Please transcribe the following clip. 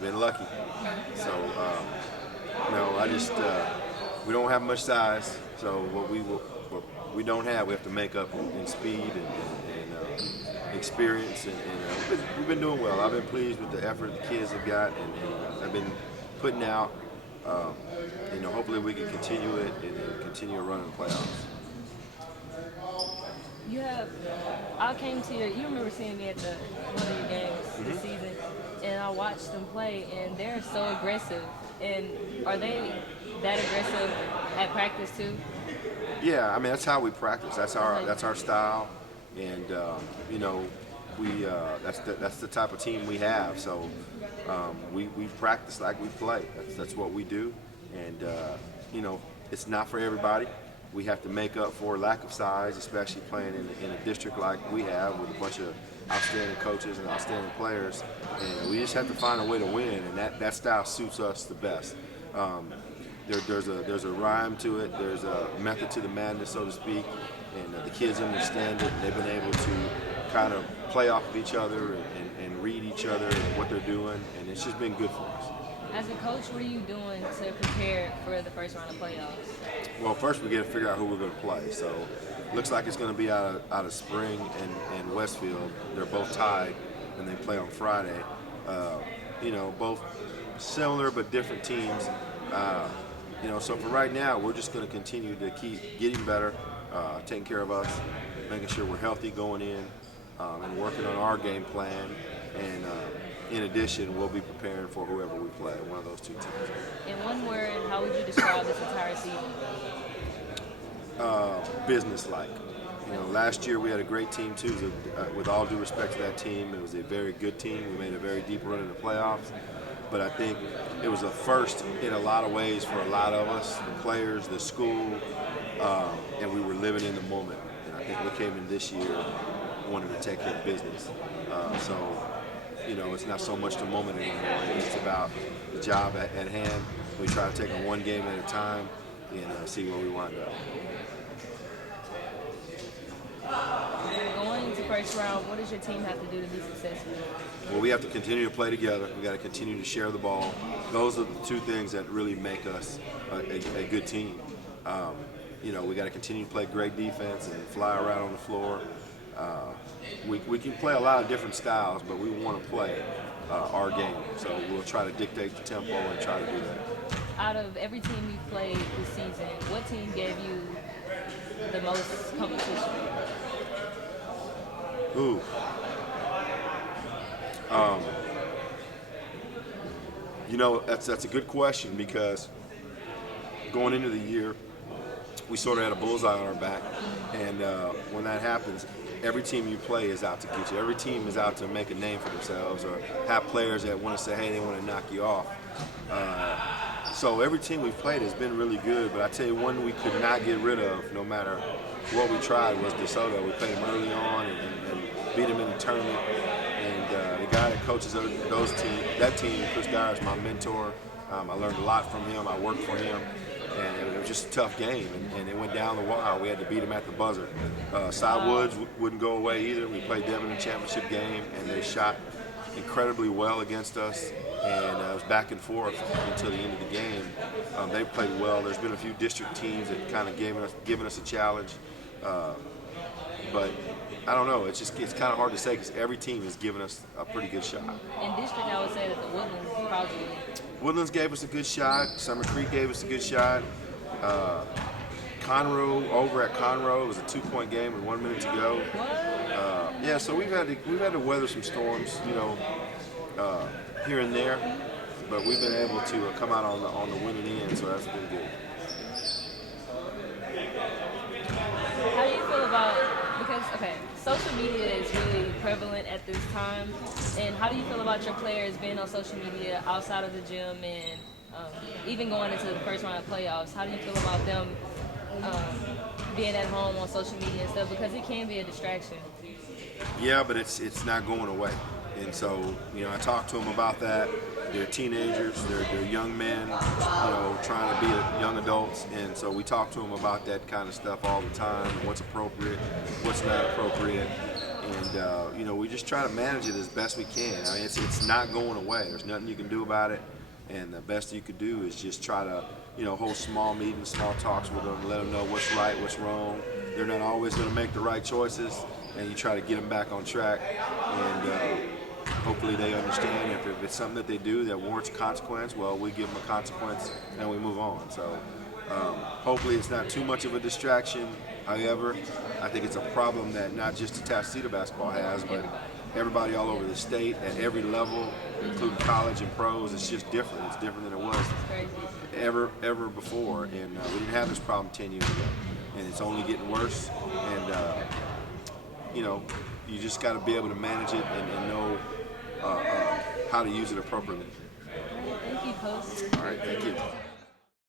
Been lucky. So, I just we don't have much size. So what we don't have, we have to make up in speed and experience. And we've been doing well. I've been pleased with the effort the kids have got, and I've been putting out. Um, hopefully we can continue it and continue running the playoffs. You have, I came to you remember seeing me at one of your games this season, and I watched them play, and they're so aggressive. And are they that aggressive at practice too? Yeah, I mean that's how we practice. That's our style, and we that's the type of team we have. So we practice like we play. That's what we do, and it's not for everybody. We have to make up for lack of size, especially playing in a district like we have with a bunch of outstanding coaches and outstanding players. And we just have to find a way to win, and that style suits us the best. There's a rhyme to it. There's a method to the madness, so to speak, and the kids understand it. And they've been able to kind of play off of each other and read each other and what they're doing, and it's just been good for us. As a coach, what are you doing to prepare for the first round of playoffs? Well, first we got to figure out who we're going to play. So, looks like it's going to be out of Spring and Westfield. They're both tied, and they play on Friday. Both similar but different teams. So for right now, we're just going to continue to keep getting better, taking care of us, making sure we're healthy going in, and working on our game plan. And in addition, we'll be preparing for whoever we play, one of those two teams. In one word, how would you describe this entire season? Business-like. Last year we had a great team too. With all due respect to that team, it was a very good team. We made a very deep run in the playoffs. But I think it was a first in a lot of ways for a lot of us, the players, the school, and we were living in the moment. And I think we came in this year wanting to take care of business. It's not so much the moment anymore. It's about the job at hand. We try to take it one game at a time and see where we wind up. Going into first round, what does your team have to do to be successful? Well, we have to continue to play together. We got to continue to share the ball. Those are the two things that really make us a good team. We got to continue to play great defense and fly around on the floor. We can play a lot of different styles, but we want to play our game. So we'll try to dictate the tempo and try to do that. Out of every team you've played this season, what team gave you the most competition? Ooh. That's a good question because going into the year, we sort of had a bullseye on our back, and when that happens, every team you play is out to get you. Every team is out to make a name for themselves or have players that want to say, hey, they want to knock you off. So every team we've played has been really good, but I tell you one we could not get rid of no matter what we tried was DeSoto. We played him early on and beat him in the tournament. And the guy that coaches that team, Chris Dyer, is my mentor. I learned a lot from him. I worked for him. And it was just a tough game, and it went down the wire. We had to beat them at the buzzer. Cy Woods wouldn't go away either. We played them in the championship game, and they shot incredibly well against us, and it was back and forth until the end of the game. They played well. There's been a few district teams that kind of given us a challenge, but I don't know. It's kind of hard to say because every team has given us a pretty good shot. In district, I would say that the Woodlands probably. Woodlands gave us a good shot. Summer Creek gave us a good shot. Conroe, over at Conroe, it was a 2-point game with 1 minute to go. So we've had to weather some storms, here and there, but we've been able to come out on the winning end, so that's been good. How do you feel about, because social media is really prevalent at this time, and how do you feel about your players being on social media outside of the gym and even going into the first round of playoffs? How do you feel about them being at home on social media and stuff, because it can be a distraction? Yeah, but it's not going away, and so I talk to them about that. They're teenagers, they're young men, trying to be young adults, and so we talk to them about that kind of stuff all the time, what's appropriate, what's not appropriate, And you know, we just try to manage it as best we can. I mean, it's not going away. There's nothing you can do about it, and the best you could do is just try to, you know, hold small meetings, small talks with them, let them know what's right, what's wrong. They're not always going to make the right choices, and you try to get them back on track. And hopefully they understand if it's something that they do that warrants a consequence, well, we give them a consequence and we move on. So hopefully it's not too much of a distraction. However, I think it's a problem that not just Atascocita basketball has, but everybody all over the state at every level, including college and pros. It's just different. It's different than it was ever before. And we didn't have this problem 10 years ago. And it's only getting worse. And, you know, you just got to be able to manage it and know how to use it appropriately. Thank you, Coach. All right, thank you.